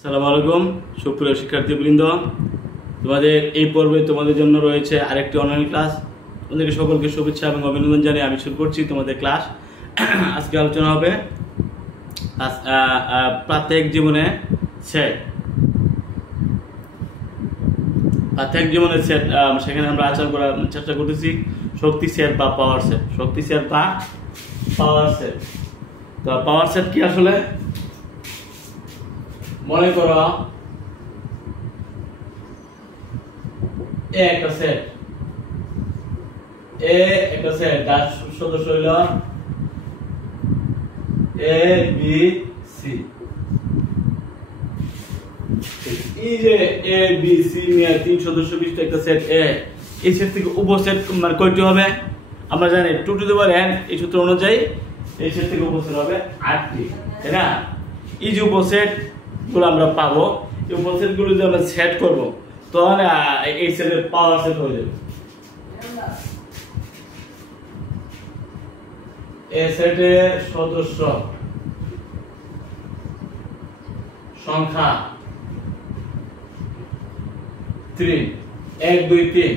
আসসালামু আলাইকুম সুপ্রিয় শিক্ষার্থীবৃন্দ, তোমাদের এই পর্বে তোমাদের জন্য রয়েছে আরেকটি অনলাইন ক্লাস। তোমাদেরকে সকলকে শুভেচ্ছা এবং অভিনন্দন জানিয়ে আমি শুরু করছি তোমাদের ক্লাস। আজকে আলোচনা হবে প্রাত্যহিক জীবনে সেট। প্রাত্যহিক জীবনের সেট, সেখানে আমরা আলোচনা করার চেষ্টা করতেছি শক্তি সেট বা পাওয়ার সেট। শক্তি সেট বা পাওয়ার সেট। তো পাওয়ার সেট কি আসলে? মনে করো এ একটা সেট, যার সদস্য হইল এ বি সি। এই যে এ বি সি নিয়ে তিন সদস্য বিশিষ্ট একটা সেট এ, এই সেট থেকে উপসেট মানে কয়টি হবে? আমরা জানি 2 টু দি পাওয়ার n, এই সূত্র অনুযায়ী এই সেট থেকে উপসেট হবে 8টি, তাই না? এই যে উপসেট গুলো আমরা পাবো, এই উপসেট গুলো যদি আমরা সেট করবো তখন এই সেটের পাওয়ার সেট হয়ে যাবে। এই সেটের সদস্য সংখ্যা 3, 1 2 3।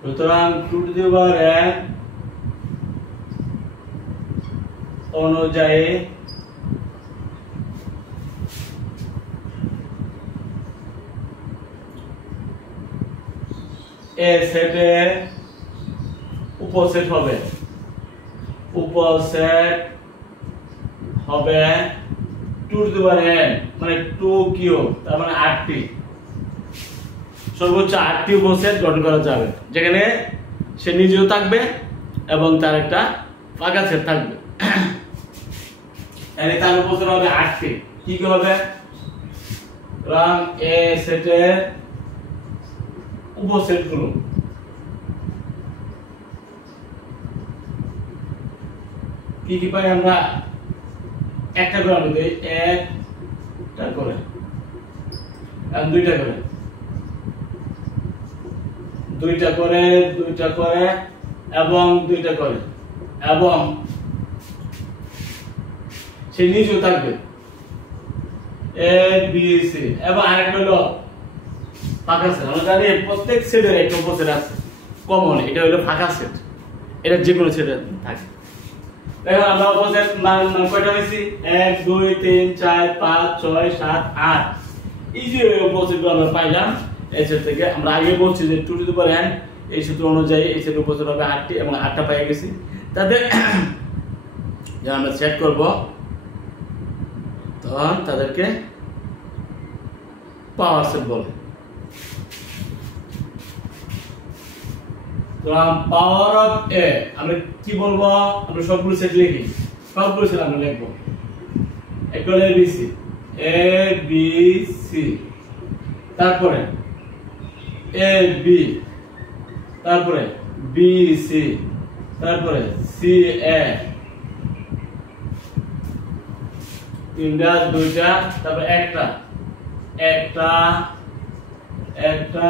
সুতরাং 2 টু দি পাওয়ার n অনুযায়ী এ সেটের উপসেট হবে 2 টু দি পাওয়ার n, মানে 2 কিউব, তার মানে 8টি। সর্বোচ্চ 8টি উপসেট গঠন করা যাবে, যেখানে সে নিজেও থাকবে এবং তার একটা ফাঁকা সেট থাকবে। এর তার উপসেট হবে 8টি। কি কি হবে? সুতরাং এ সেটের উপসেট গুলো কি কি পাই আমরা? একটা করে আমি দেই, একটা করে, আর দুইটা করে, দুইটা করে, দুইটা করে এবং দুইটা করে, এবং সে নিজেও থাকবে এ বি সি। এবং আরেকটা হলো ফাঁকা সেট। আমরা জানি প্রত্যেক সেটের একটা উপসেট আছে কমন, এটা হলো ফাঁকা সেট, এটা যে কোনো সেটে থাকে। দেখো আমরা উপসেট মান কয়টা পাইছি? 1 2 3 4 5 6 7 8। এই যে উপসেটগুলো আমরা পাইলাম এই সেট থেকে। আমরা আগে বলছি যে 2 টু দি পাওয়ার n, এই সূত্র অনুযায়ী এই সেটের উপসেট হবে 8টি এবং 8টা পেয়ে গেছি। তাদের যা আমরা সেট করব তখন তাদেরকে পাওয়ার সেট বলে। পাওয়ার অফ এ আমরা কি বলবো? আমরা সবগুলো সেট লিখি, সবগুলো সেট আমরা লিখবো। একটা হলো এবিসি, এ বি সি, তারপরে এ বি, তারপরে বি সি, তারপরে সি এ, তিনটা, দুইটা, তারপরে একটা, একটা, একটা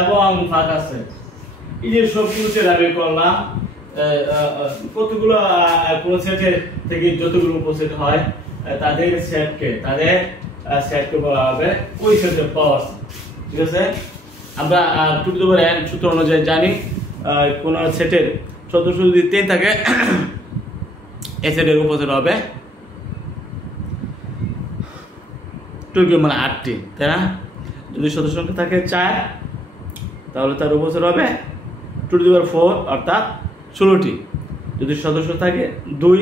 এবং ফাঁকা সেট। এই যে সবগুলো সেট আমি করলাম, কতগুলো কোন সেটের থেকে যতগুলো উপসেট হয় তাদের সেটকে বলা হবে ওই সেটের পাওয়ার সেট। ঠিক আছে? আমরা 2 টু দি পাওয়ার n সূত্র অনুযায়ী জানি কোন সেটের সদস্য যদি 3 থাকে এই সেটের উপসেট হবে 2 কিউব, মানে 8টি, তাই না? যদি সদস্য সংখ্যা থাকে 4 তাহলে তার উপসেট হবে 2 টু দি পাওয়ার 4, অর্থাৎ 16টি। যদি সদস্য থাকে 2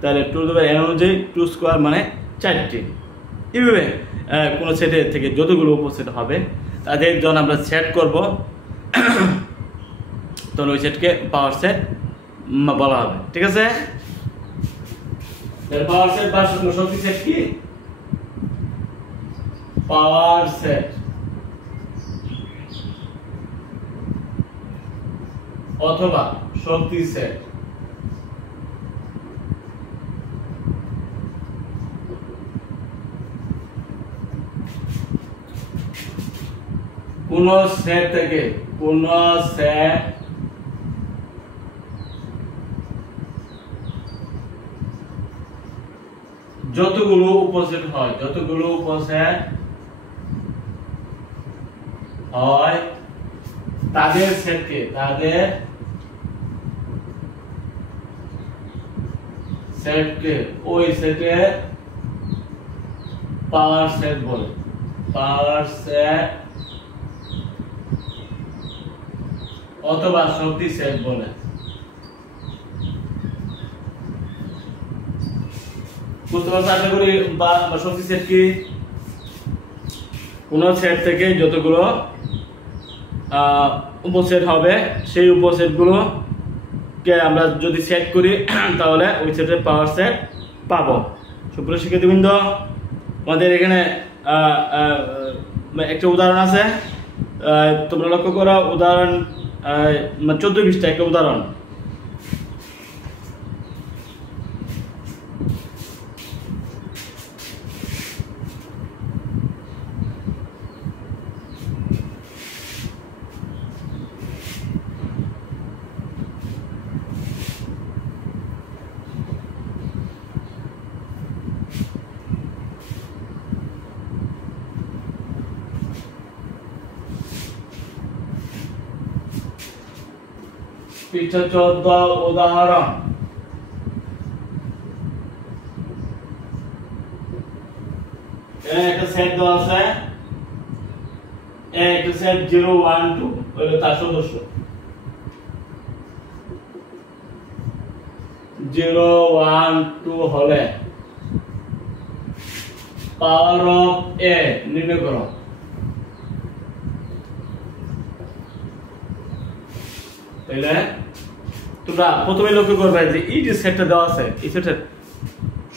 তাহলে 2 টু দি পাওয়ার n অনুযায়ী 2 স্কয়ার, মানে 4টি। এইভাবে কোন সেটের থেকে যতগুলো উপসেট হবে তাদের যখন আমরা সেট করব তখন ওই সেটকে পাওয়ার সেট বলা হবে। ঠিক আছে? পাওয়ার সেট বা শক্তি সেট কি? পাওয়ার সেট অথবা শক্তি সেট কোন সেট থেকে কোন সেট যতগুলো উপসেট হয়, যতগুলো উপসেট হয় তাদের সেটকে, তাদের সেটকে ওই সেটের পাওয়ার সেট বলে, পাওয়ার সেট অথবা শক্তি সেট বলে। বুঝতে পারছো আশা করি? বা শক্তি সেট কি? কোন সেট থেকে যতগুলো উপসেট হবে সেই উপসেট গুলোকে আমরা যদি সেট করি তাহলে ওই সেটের পাওয়ার সেট পাবো। সুপ্রিয় শিক্ষার্থীবৃন্দ, আমাদের এখানে একটা উদাহরণ আছে, তোমরা লক্ষ্য করো। উদাহরণ 14 পৃষ্ঠা একটা উদাহরণ। পৃষ্ঠা 14 উদাহরণ। একটা সেট দেওয়া আছে, একটা সেট 0 1 2 হলো তার সদস্য। 0 1 2 হলে পাওয়ার অফ এ নির্ণয় করো। তাইলে তোমরা প্রথমে লক্ষ্য করবে যে এই যে সেটটা দেওয়া আছে, এই সেটের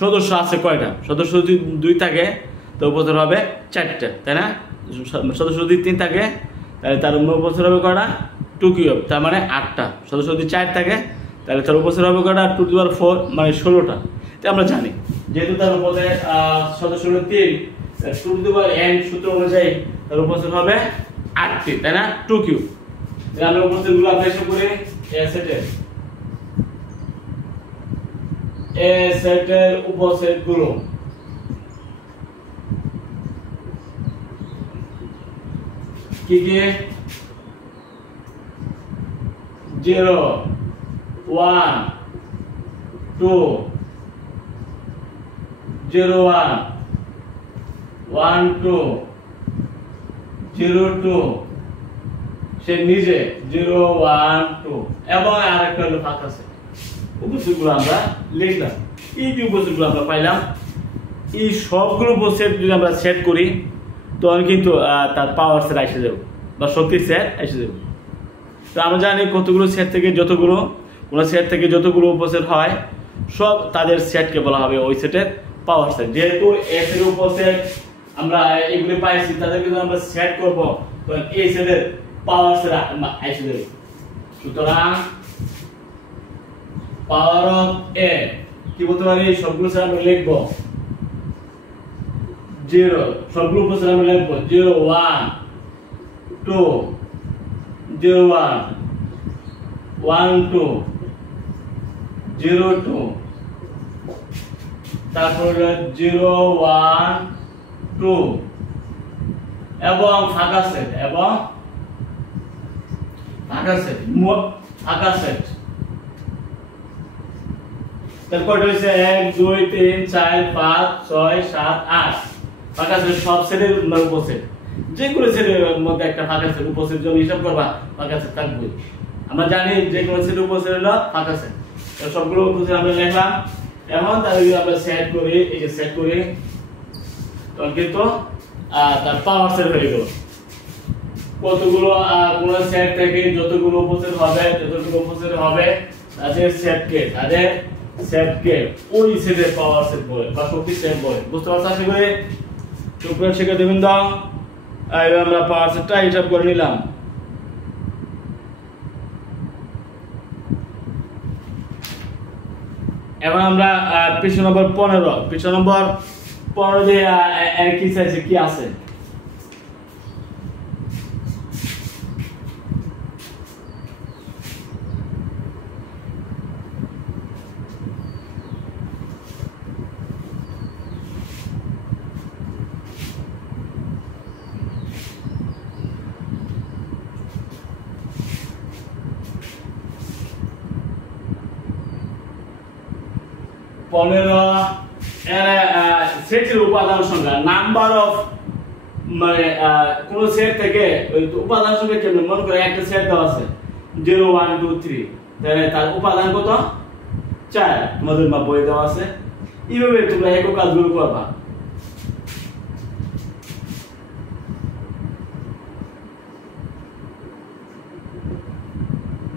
সদস্য আছে কয়টা? সদস্য যদি 2 থাকে তো উপসেট হবে 4টা, তাই না? সদস্য যদি 3 থাকে তাহলে তার উপসেট হবে কয়টা? 2 কিউব, তার মানে 8টা। সদস্য যদি 4 থাকে তাহলে তার উপসেট হবে কয়টা? 2 টু দি পাওয়ার 4 মানে 16টা। তো আমরা জানি যেহেতু তার উপসেট সদস্য হলো 3, 2 টু দি পাওয়ার n সূত্র অনুযায়ী তার উপসেট হবে 8টি, তাই না? 2 কিউব। তাহলে আমরা উপসেট গুলো হিসাব করি। এ সেটের উপসেট গুলো কি কি? 0 1 2 0 1 1 2 0 2 সে নিজে 0 1 2 এবং আরেকটা হলো ফাঁকা সেট। উপসেটগুলো আমরা লিখলাম। এই যে উপসেটগুলো আমরা পাইলাম, এই সবগুলো উপসেট যদি আমরা সেট করি তখন কিন্তু তার পাওয়ার সেট এসে যাবে বা শক্তির সেট এসে যাবে। তো আমরা জানি কতগুলো সেট থেকে যতগুলো, কোন সেট থেকে যতগুলো উপসেট হয় সব তাদের সেটকে বলা হবে ওই সেটের পাওয়ার সেট। যেহেতু এস এর উপসেট আমরা এগুলো পাইছি, তাদেরকে যদি আমরা সেট করব তখন এই সেটের পাওয়ার সেট এসে যাবে। সুতরাং পাওয়ার অফ এ কি বলতে পারি? সবগুলো সেট আমরা লিখব 0, সবগুলো উপসেট আমরা লিখব 0 1 2 0 1 1 2 0 2, তারপর 0 1 2 এবং ফাঁকা সেট, এবং ফাঁকা সেট, ফাঁকা সেট। তারপর হইছে 1 2 3 4 5 6 7 8 ফাঁকা সেট। সব সেটের উপসেট, যে কোনো সেটের মধ্যে একটা ফাঁকা সেট উপসেট যখন হিসাব করবা ফাঁকা সেট থাকবে। আমরা জানি যে কোনো সেটের উপসেট হলো ফাঁকা সেট। তো সবগুলো উপসেট আমরা লিখলাম। এখন তাহলে যদি আমরা সেট করি, এই যে সেট করি তখন কিন্তু তার পাওয়ার সেট হয়ে গেল। কতগুলো কোন সেট থেকে যতগুলো উপসেট হবে তাদের সেটকে ওই সেটের পাওয়ার সেট বলে বা শক্তি সেট বলে। বুঝতে পারছো আশা করি? সুপ্রিয় শিক্ষার্থীবৃন্দ, এবার আমরা পাওয়ার সেটটা হিসাব করে নিলাম। এবার আমরা পৃষ্ঠ নম্বর 15 যে কি চাইছে, কি আছে? 15 এর সেটের উপাদান সংখ্যা নাম্বার অফ মানে কোন সেট থেকে ওই উপাদান সংখ্যা কেমন মনে করে একটা সেট দেওয়া আছে 0 1 2 3 তাহলে তার উপাদান কত 4 তোমাদের বইয়ে দেওয়া আছে এইভাবে তোমরা একক কাজগুলো করবা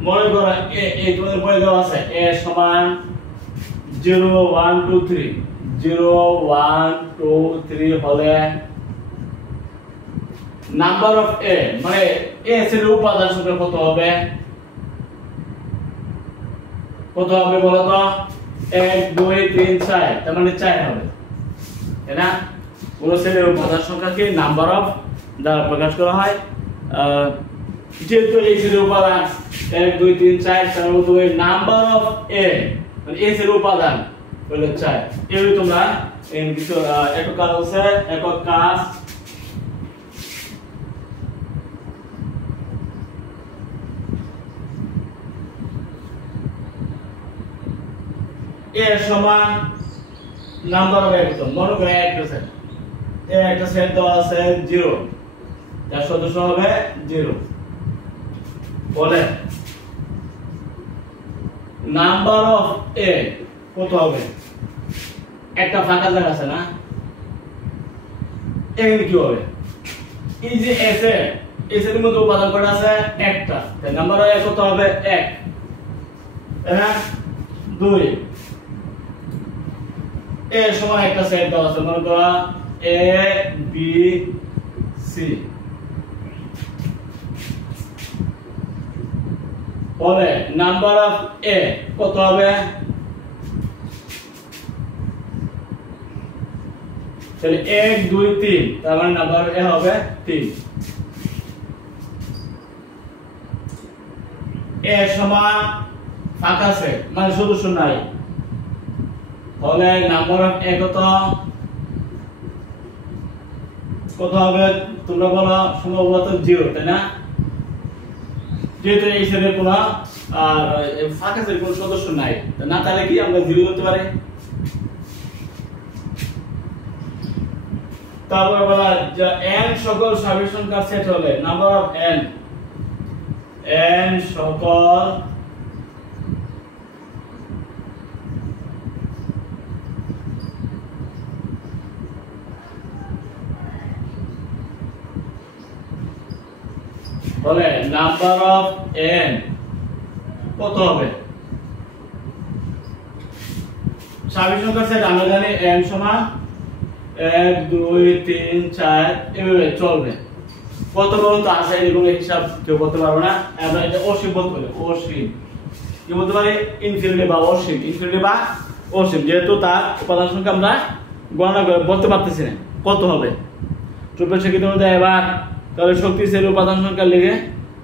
মনে করো এই তোমাদের বইয়ে দেওয়া আছে a সমান 0 1 2 3 0 1 2 3 হলে নাম্বার অফ a মানে a এর উপাদান সংখ্যা কত হবে বলো তো 1 2 3 4 তার মানে 4 হবে তাই না কোন সেটের উপাদান সংখ্যাকে নাম্বার অফ দ্বারা প্রকাশ করা হয় যেহেতু এই সেটের উপাদান 1 2 3 4 তার মানে নাম্বার অফ a মানে a এর উপাদান হলো 4 এই তোমরা এই কিছু একক কাজ আছে একক কাজ a সমান নাম্বার অফ a কত মনে করে একটা সেট দেওয়া আছে 0 যার সদস্য হবে 0 বলে নাম্বার অফ a কত হবে একটা ফাঁকা জায়গা আছে না এখানে কি হবে এই যে s এর মধ্যে উপাদান কয়টা আছে একটা তাই নাম্বার অফ a কত হবে 1 হ্যাঁ 2 a সমান একটা সেট দেওয়া আছে মনে করো a b c বলে নাম্বার অফ a কত হবে তাহলে 1 2 3 তার মানে নাম্বার অফ a হবে 3 a সমান ফাঁকা আছে মানে সদস্য নাই হলে নাম্বার অফ a কত হবে তোমরা বলো সম্ভবত 0 তাই না যেহেতু এই সেটের কোনো ফাঁকা সেটের কোনো সদস্য নাই না তাহলে কি আমরা 0 করতে পারি তারপর বলা যে n সকল স্বাভাবিক সংখ্যার সেট হলে নাম্বার অফ n সকল বলে নাম্বার অফ n কত হবে স্বাভাবিক সংখ্যার সেট আমরা জানি n সমান 1 2 3 4 এভাবে চলবে কত পর্যন্ত আসে এগুলো হিসাব কেউ করতে পারবে না আমরা এটা অসীম বলতে পারি অসীম কি বলতে পারি ইনফিনিটি বা অসীম যেহেতু তার উপাদান সংখ্যা আমরা গণনা করে বলতে পারতেছি না কত হবে চুপে সে কিন্তু এবার তাহলে শক্তি সেটের উপাদান সংখ্যা লিখে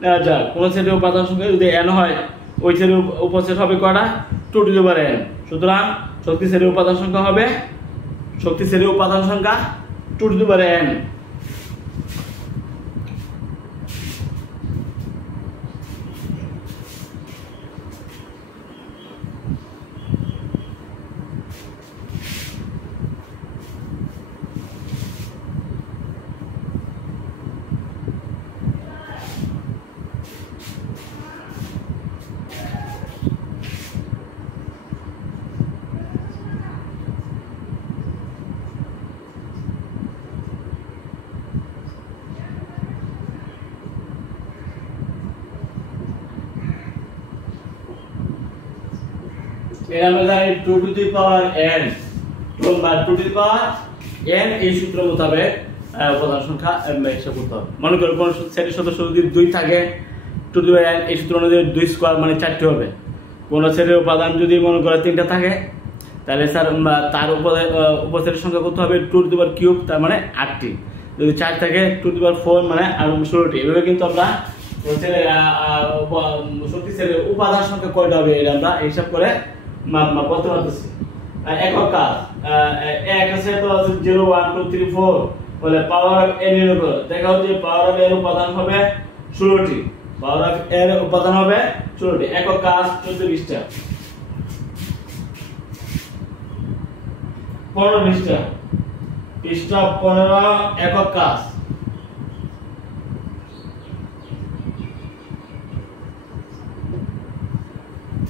নেওয়া যাক কোন সেটের উপাদান সংখ্যা যদি n হয় ওই সেটের উপসেট হবে কয়টা 2 টু দি পাওয়ার n সুতরাং শক্তি সেটের উপাদান সংখ্যা হবে 2 টু দি পাওয়ার n এর আমরা জানি 2 to the power n 2 to the power n এই সূত্র মোতাবেক উপাদান সংখ্যা হিসাব করতে হবে মনে করো কোন সেটের সদস্য যদি 2 থাকে 2 টু দি পাওয়ার n এই সূত্র অনুযায়ী 2 স্কয়ার মানে 4টি হবে কোন সেটের উপাদান যদি মনে করো 3টা থাকে তাহলে স্যার তার উপসেটের সংখ্যা কত হবে 2 টু দি পাওয়ার কিউব তার মানে 8টি যদি 4 থাকে 2 টু দি পাওয়ার 4 মানে আরো 16টি এভাবে কিন্তু আমরা শক্তি সেটের উপাদান সংখ্যা কয়টা হবে এটা আমরা হিসাব করে বলতে পারতেছি একক কাজ একটা সেট আছে 0 1 2 3 4 বলে পাওয়ার অফ n এর উপর দেখাও যে পাওয়ার অফ এর উপাদান হবে 16টি পাওয়ার অফ এর উপাদান হবে 16টি একক কাজ 14 20টা 15 পৃষ্ঠা, পৃষ্ঠা 15 একক কাজ।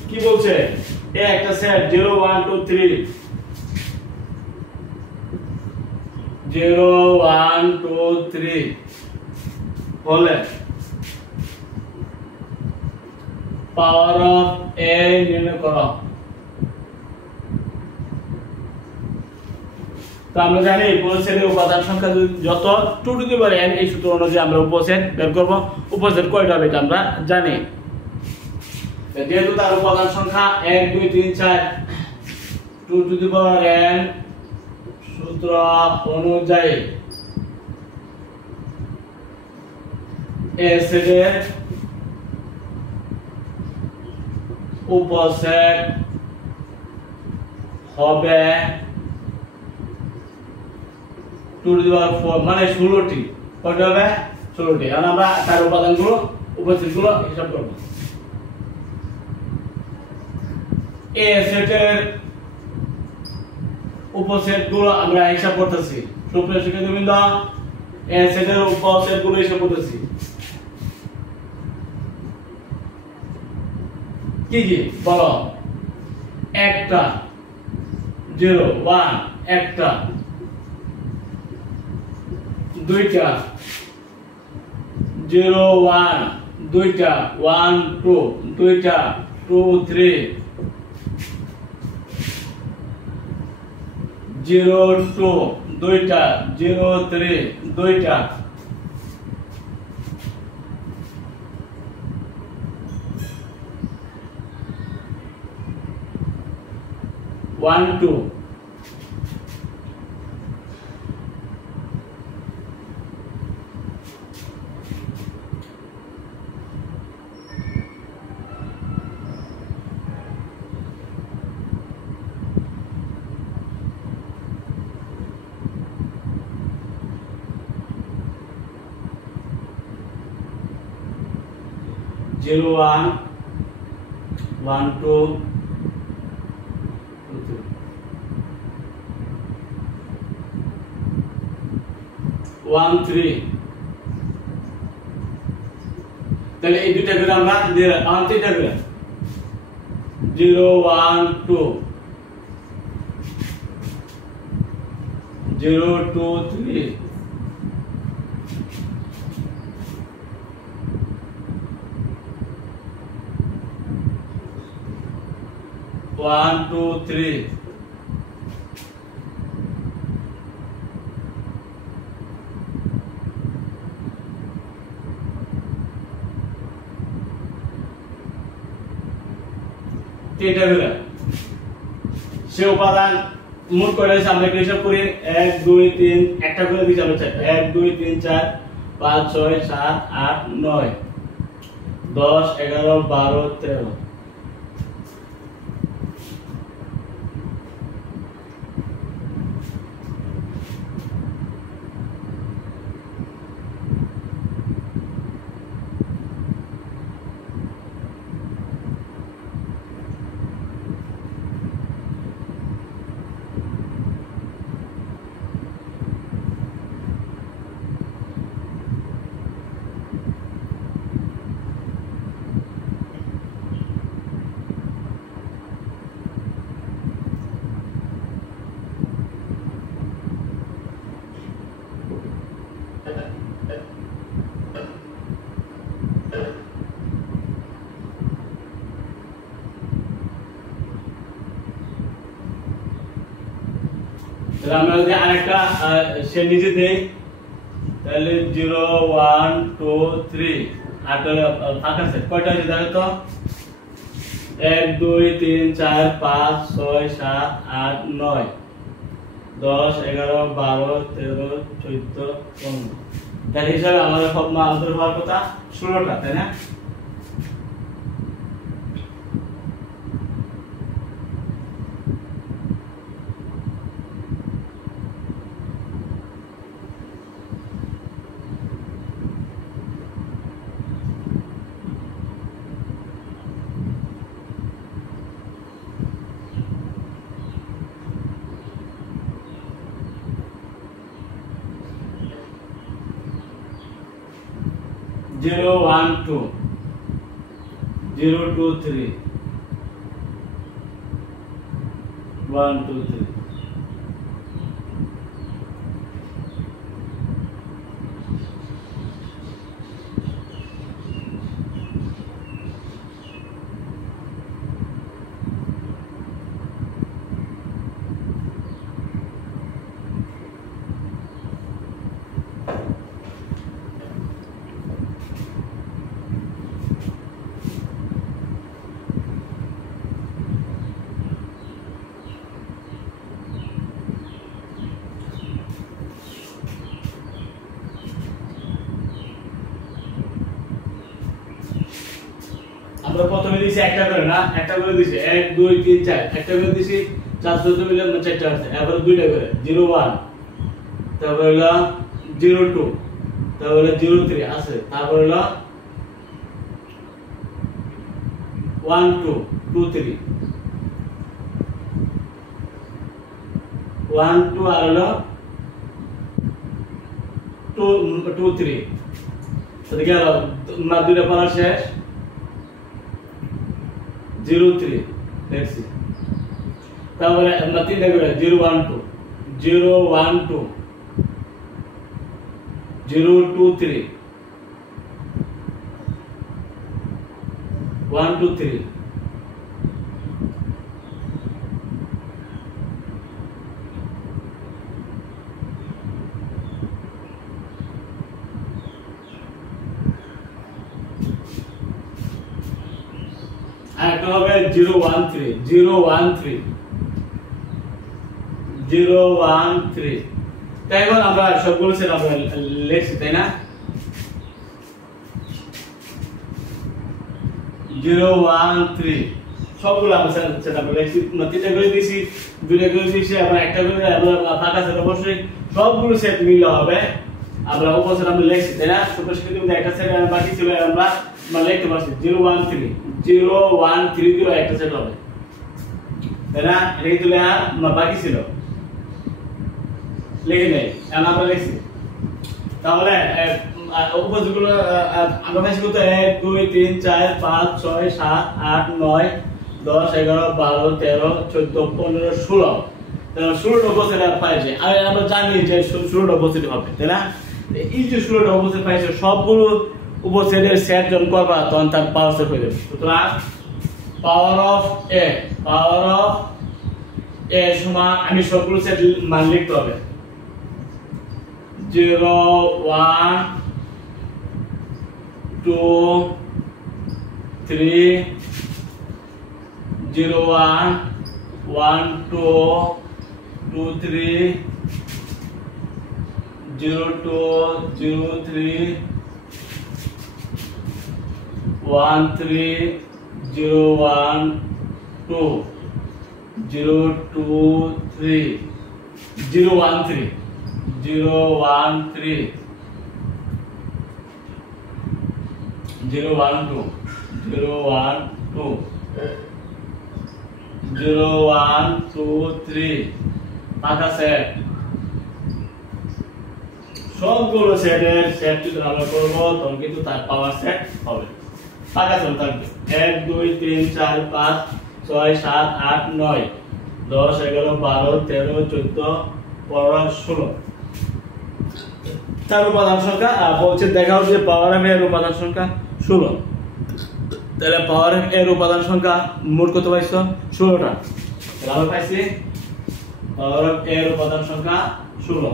কি বলছে? এ একটা সেট 0 1 2 3, 0 1 2 3 হলে পাওয়ার অফ a নির্ণয় করো। তো আমরা জানি উপসেটের উপাদান সংখ্যা যত 2 টু দি পাওয়ার n, এই সূত্র অনুযায়ী আমরা উপসেট বের করব। উপসেট কয়টা হবে এটা আমরা জানি। যেহেতু তার উপাদান সংখ্যা 1 2 3 4, 2 টু দি পাওয়ার n সূত্র অনুযায়ী a সেটের উপসেট হবে 2 টু দি পাওয়ার 4, মানে 16টি। কয়টা হবে? 16টি। এখন আমরা তার উপাদানগুলো উপসেটগুলো হিসাব করব। এ সেটের উপসেটগুলো আমরা হিসাব করতেছি। সুপ্রিয় শিক্ষার্থীবৃন্দ, এ সেটের উপসেটগুলো হিসাব করতেছি। কি কি বলো? একটা 0 1, একটা দুইটা 0 1, দুইটা 1 2, দুইটা 2 3, 0 2, দুইটা 0 3, দুইটা 1 2, zero 1 1 2 1 3। তাহলে এই দুইটা করে আমরা দিয়ে রাখলাম। তিনটা করে 0 1 2, 0 2 3, 1 2 3, তিনটা করে। সে উপাদান মোট কয়টা আছে আমরা হিসাব করি? 1 2 3, একটা করে দিছি আমরা 1 2 3 4 5 6 7 8 9 10 11 12 13। তাহলে আমরা যদি আরেকটা সে নিচে দেই তাহলে 0 1 2 3 আর ফাঁকা সেট কয়টা আছে দেখো তো? 1 2 3 4 5 6 7 8 9 10 11 12 13 14 15। তাহলে হিসাবে আমাদের সব আমাদের হওয়ার কথা 16টা, তাই না? 0 1 2 0 2 3 1 2 3 আমরা প্রথমে দিছি একটা করে না, একটা করে দিছি 1 2 3 4, একটা করে দিছি 4 4 মিলে 4টা আছে, এবার দুইটা করে 0 1, তারপর হলো 0 2, তারপর হলো 0 3 আছে, তারপর হলো 1 2 2 3 1 2 আর হলো 2 2 3 তাহলে গেল না, দুইটা পারা শেষ 0 3 দেখছি, তারপরে আমরা তিনটা করে 0 1 2 0 1 2 0 2 3 1 2 3 একটা হবে 0 1 3 0 1 3 0 1 3। তাই এখন আমরা সবগুলো সেট আমরা লিখছি, তাই না? 0 1 3 সবগুলো আমরা সেট আমরা লিখছি, তিনটা করে দিয়েছি, দুইটা করে দিয়েছি, আবার একটা করে আমরা ফাঁকা সেট অবশ্যই সবগুলো সেট মিলে হবে, আমরা উপসেট আমরা লিখছি, তাই না? সুপার সেট কিন্তু একটা সেট বাকি ছিল, আমরা লিখতে পারছি 0 1 3 0 1 3 0 একটা সেট হবে, তাই না? এটা কিন্তু বাকি ছিল, লিখে নেই, এখন আমরা লিখছি। তাহলে উপসেটগুলো আমরা পাইছি কত? 1 2 3 4 5 6 7 8 9 10 11 12 13 14 15 16, তাহলে 16টা উপসেট পাইছে। আর আমরা জানি যে 16টা উপসেট হবে, তাই না? এই যে 16টা উপসেট পাইছে, সবগুলো উপসেটের সেট যখন করবা তখন তার পাওয়ার সেট হয়ে যাবে। সুতরাং পাওয়ার অফ এ সমান, আমি সবগুলো সেট মান লিখতে হবে 0 1 2 3 0 1 1 2 2 3 0 2 0 3 1 3 0 1 2 0 2 3 0 1 3 0 1 3 0 1 2 0 1 2 0 1 2 3 পাকা সেট, সবগুলো সেটের সেট যদি আমরা করব তখন কিন্তু তার পাওয়ার সেট হবে, পাকা সেট থাকবে 1 2 3 4 5 6 7 8 9 10 11 12 13 14 15 16 তার উপাদান সংখ্যা বলছে, দেখা হচ্ছে পাওয়ার অফ এর উপাদান সংখ্যা 16। তাহলে পাওয়ার অফ এর উপাদান সংখ্যা মোট কত পাইছো? 16টা। তাহলে আমরা পাইছি পাওয়ার অফ এর উপাদান সংখ্যা 16,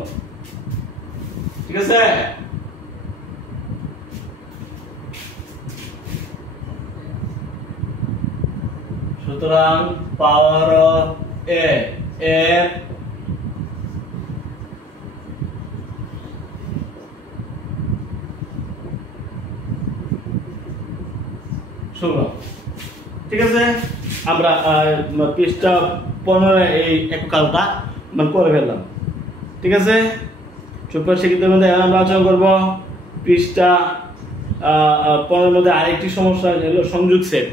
ঠিক আছে? সুতরাং পাওয়ার অফ এর 16, ঠিক আছে? আমরা পৃষ্ঠা 15 এই এককালটা করে ফেললাম, ঠিক আছে? সুপার শিক্ষিতের মধ্যে আমরা আলোচনা করব পৃষ্ঠা 15 মধ্যে আরেকটি সমস্যা হলো সংযোগ সেট।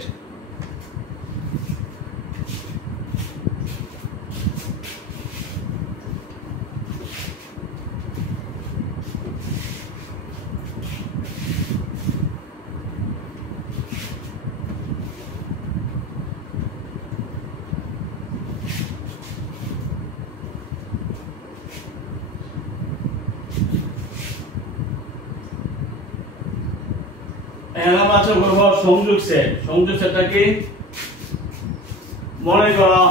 এখন আমরা আচ্ছা করব সংযোগ সেট। সংযোগ সেটটা কি? মনে করো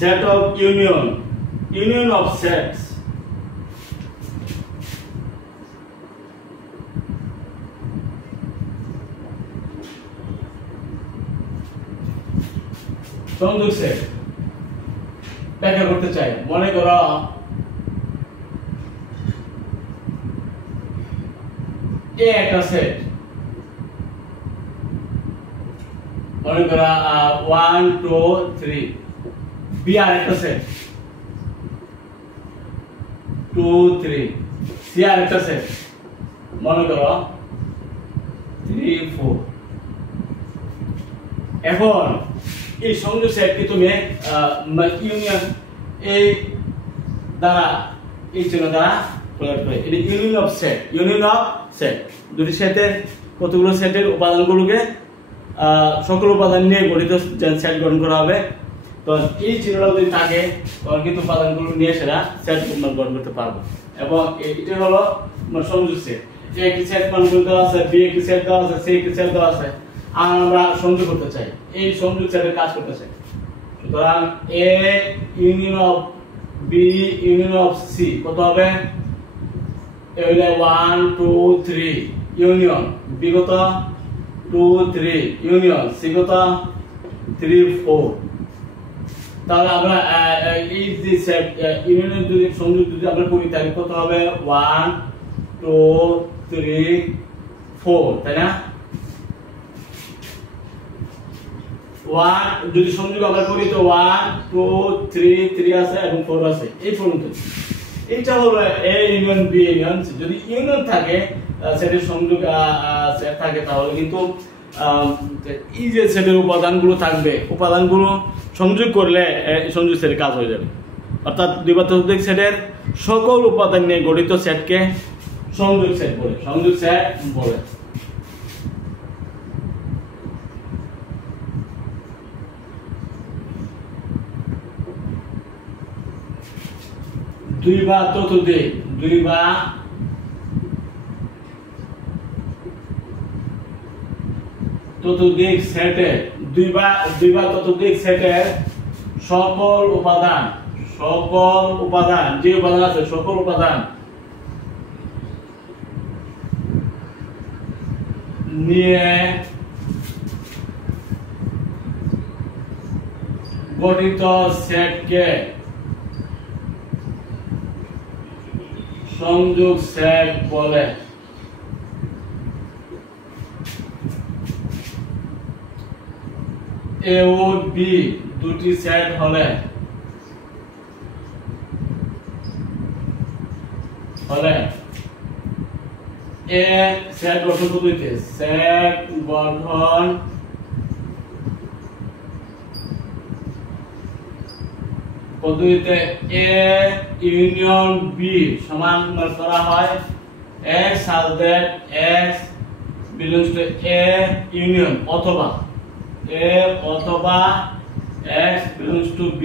set of union of sets সংযোগ সেট ব্যাখ্যা করতে চাই। মনে করো এ একটা সেট, মনে করো 1 2 3, বি আর একটা সেট 2 3, সি আর একটা সেট মনে করো 3 4। এখন এই সংযোগ সেট কি তুমি ইউনিয়ন এই দ্বারা এই চিহ্ন দ্বারা প্রকাশ করে। এটা union of set. Union of set দুটি সেটের কতগুলো সেটের উপাদানগুলোকে সকল উপাদান নিয়ে গঠিত সেট গঠন করা হবে। তো এই চিহ্নটা যদি থাকে তখন কিন্তু উপাদানগুলো নিয়ে সেটা সেট গঠন করতে পারবো। এবং এটা হলো সংযোগ সেট। এ একটি সেট মানগুলো দেওয়া আছে, বি একটি সেট দেওয়া আছে, সি একটি সেট দেওয়া আছে, আর আমরা সংযোগ করতে চাই, এই সংযোগ সেটের কাজ করতে চাই। সুতরাং A union of B union of C কত হবে? এ হলো 1 2 3 ইউনিয়ন, বি কত 2 3 ইউনিয়ন, সি কত 3 4। তাহলে আমরা এই যে সেট ইউনিয়নের যদি সংযোগ যদি আমরা করি তাহলে কত হবে? 1 2 3 4, তাই না? 1 যদি সংযোগ আমরা করি তো 1 2 3 3 আছে এবং 4 আছে, এই পর্যন্ত। এইটা হলো A union B union C. যদি ইউনিয়ন থাকে সেটের সংযোগ সেট থাকে তাহলে কিন্তু এই যে সেটের উপাদানগুলো থাকবে, উপাদানগুলো সংযোগ করলে সংযোগ সেটের কাজ হয়ে যাবে। অর্থাৎ দুই বা ততোধিক সেটের সকল উপাদান নিয়ে গঠিত সেটকে সংযোগ সেট বলে, সংযোগ সেট বলে। দুই বা ততোধিক, দুই বা ততোধিক সেটের, দুই বা ততোধিক সেটের সকল উপাদান যে উপাদান আছে সকল উপাদান নিয়ে গঠিত সেটকে সংযোগ সেট বলে। এ ও বি দুটি সেট হলে এ সেট গঠন পদ্ধতিতে সেট গঠন পদ্ধতিতে এ ইউনিয়ন বি সমান করা হয় x such that x belongs to a union অথবা a অথবা x belongs to b।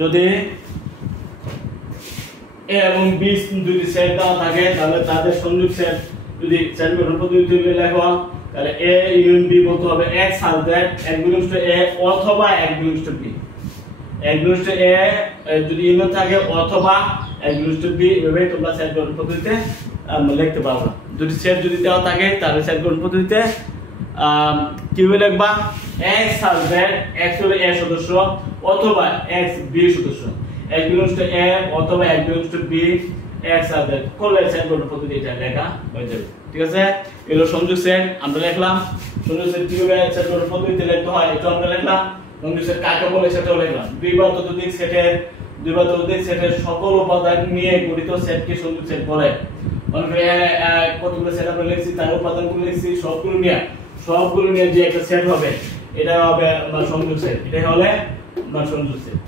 যদি a এবং b দুটি সেট দেওয়া থাকে তাহলে তাদের সংযোগ সেট যদি সেট গঠন পদ্ধতিতে লেখা তাহলে a ইউনিয়ন b বলতে হবে x such that x belongs to a অথবা x belongs to b। x belongs to a যদি ইউনিয়ন থাকে অথবা x belongs to b, এভাবে তোমরা সেট গঠন পদ্ধতিতে লিখতে পারবে। দুটি সেট যদি দেওয়া থাকে তাহলে সেট গঠন পদ্ধতিতে কিভাবে লিখবা? x such that x হলো a সদস্য অথবা x b সদস্য, x belongs to a অথবা x belongs to b, x such that করলে সেট গঠন পদ্ধতি এটা লেখা হয়ে যাবে। ঠিক আছে, এগুলো সংযোগ সেট আমরা লিখলাম। সংযোগ সেট কিভাবে সেট গঠন পদ্ধতিতে লিখতে হয় এটা আমরা লিখলাম। সংযোগ সেট কাকে বলে সেটাও লিখলাম। দুই বা ততোধিক সেটের সকল উপাদান নিয়ে গঠিত সেটকে সংযোগ সেট বলে। মনে করি কতগুলো সেট আমরা লিখছি, তার উপাদানগুলো লিখছি, সবগুলো নিয়ে যে একটা সেট হবে এটা হবে সংযোগ সেট। এটাই হলে সংযোগ সেট।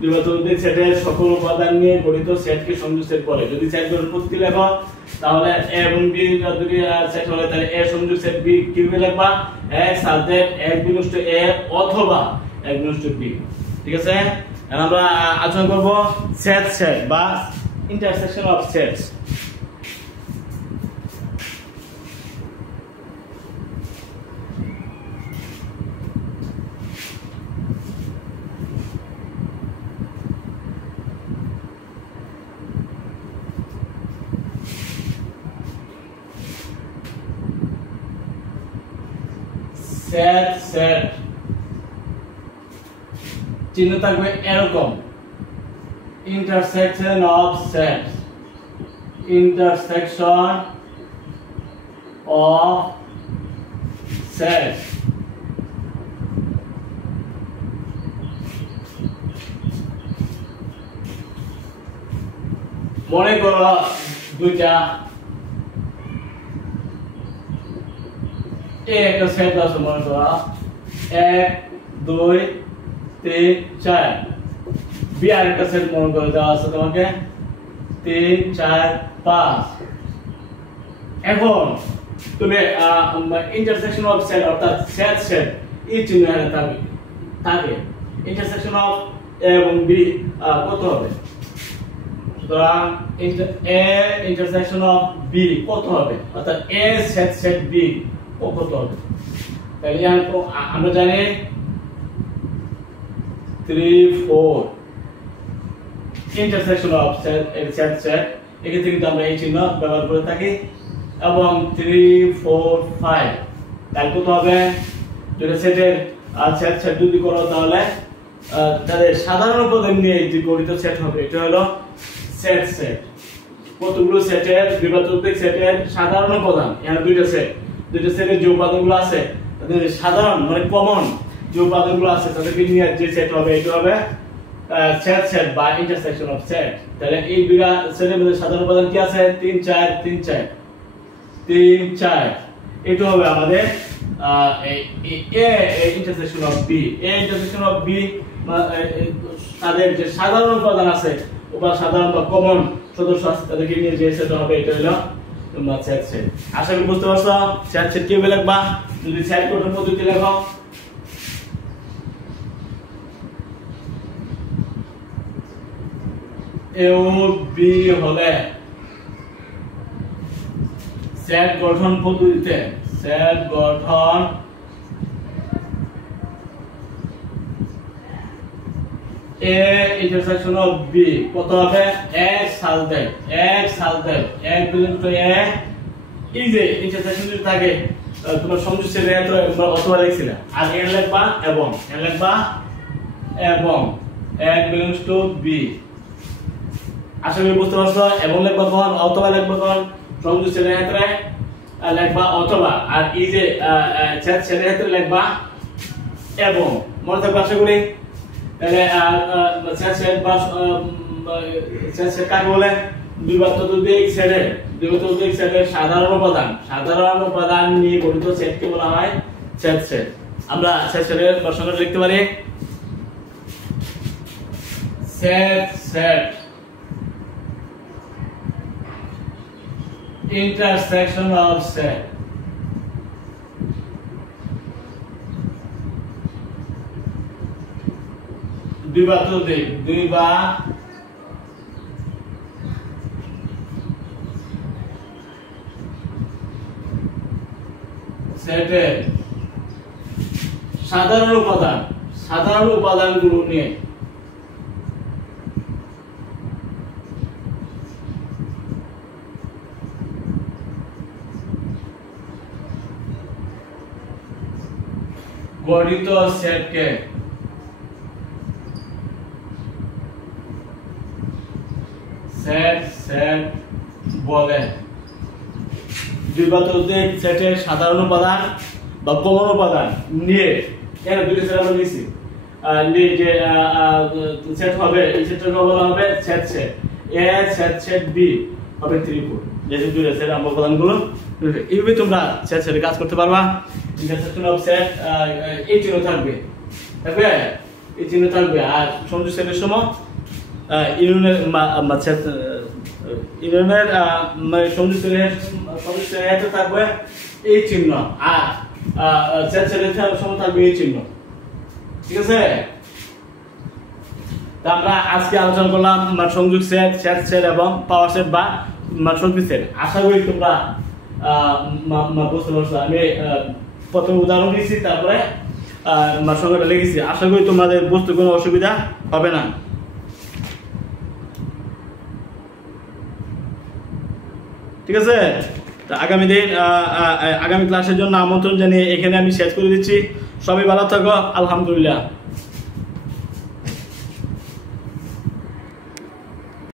দ্বিমাত্রিক সেটের সকল উপাদান নিয়ে গঠিত সেটকে সংযোগ সেট বলে। যদি সেট গঠন পদ্ধতি লেখো তাহলে a এবং b যদি সেট হলে তাহলে a সংযোগ সেট b কিভাবে লিখবা? a subject a belongs to a অথবা a বিলংস টু b। ঠিক আছে, এখন আমরা আলোচনা করব সেট সেট বা intersection of sets. Set set চিহ্ন থাকবে এরকম, intersection of sets, intersection of sets. মনে করো দুইটা একটা সেট আছে, মনে করো 1 2 3 4, বি আর একটা সেট মনে করে দেওয়া আছে তোমাকে 3 4 5। এখন তুমি ইন্টারসেকশন অফ সেট অর্থাৎ সেট সেট এই চিহ্ন এখানে থাকে ইন্টারসেকশন অফ এ এবং বি কত হবে? সুতরাং এ ইন্টারসেকশন অফ বি কত হবে, অর্থাৎ এ সেট সেট বি কত হবে? তাহলে আমরা জানি 3 4 ইন্টারসেকশন অফ সেট সেট, এক্ষেত্রে কিন্তু আমরা এই চিহ্ন ব্যবহার করে থাকি। এবং 3 4 5 তাহলে কত হবে? যেটা সেটের সেট সেট যদি করো তাহলে তাদের সাধারণ উপাদান নিয়ে যে গঠিত সেট হবে, এটা হলো সেট সেট। কতগুলো সেটের দ্বিমাত্রিক সেটের সাধারণ উপাদান, এখানে দুইটা সেটের যে উপাদানগুলো আছে তাদের সাধারণ মানে কমন যে উপাদানগুলো আছে তাদেরকে নিয়ে যে সেট হবে, এটা হবে সেট সেট বা ইন্টারসেকশন অফ সেট। তাহলে এই দুইটা সেটের মধ্যে সাধারণ উপাদান কি আছে? 3 4 3 4 3 4। এটা হবে আমাদের A intersection of B. A intersection of B তাদের যে সাধারণ উপাদান আছে বা সাধারণ বা কমন সদস্য আছে তাদেরকে নিয়ে যে সেট হবে, এটা হলো তোমরা সেট সেট। আশা করি বুঝতে পারছো সেট সেট কিভাবে লিখবা। যদি সেট গঠন পদ্ধতি লেখো এ ও বি হলে সেট গঠন পদ্ধতিতে সেট গঠন এ ইন্টারসেকশন অফ বি কত হবে? x সালদেট বিলংস টু এ। এই যে ইন্টারসেকশন যদি থাকে তোমার সংযোগ সেট এত অথবা লিখছিলে, আর এন লিখবা এবং x বিলংস টু বি। আশা করি বুঝতে পারছো। এবং লিখবা কখন? অথবা লিখবা কখন? সংযোগ সেটের ক্ষেত্রে লিখবা অথবা, আর এই যে সেট সেটের ক্ষেত্রে লিখবা এবং। মনে থাকবে আশা করি। তাহলে সেট সেট বা সেট সেট কাকে বলে? দ্বিমাত্রিক সেটের সাধারণ উপাদান নিয়ে গঠিত সেটকে বলা হয় সেট সেট। আমরা সেট সেটের সংজ্ঞা লিখতে পারি set set intersection of set সেটের সাধারণ উপাদানগুলো নিয়ে গঠিত সেটকে সেট সেট বলে। দ্বিমাত্রিক সেটের সাধারণ উপাদান বা কমন উপাদান নিয়ে এর দুটো সেট আমরা নিয়েছি, নিয়ে যে সেট হবে এই সেটটাকে বলা হবে সেট সেট। এ সেট সেট বি হবে 3 4, যে দুটো সেট আমরা উপাদানগুলো এইভাবে তোমরা সেট সেটে কাজ করতে পারবা। ইন্টারসেকশন অফ সেট এই চিহ্ন থাকবে এই চিহ্ন থাকবে। আর সংযোগ সেটের সময় ইউনিয়নের সংযোগ সেটের থাকবে এই চিহ্ন, আর সেট সেটের সময় থাকবে এই চিহ্ন। ঠিক আছে, তা আমরা আজকে আলোচনা করলাম সংযোগ সেট, সেট সেট এবং পাওয়ার সেট বা শক্তি সেট। আশা করি তোমরা বুঝতে পারছো। আমি প্রথমে উদাহরণ দিয়েছি, তারপরে সংখ্যাটা লিখেছি। আশা করি তোমাদের বুঝতে কোনো অসুবিধা হবে না। ঠিক আছে, আগামী ক্লাসের জন্য আমন্ত্রণ জানিয়ে এখানে আমি শেষ করে দিচ্ছি। সবাই ভালো থাকো, আলহামদুলিল্লাহ।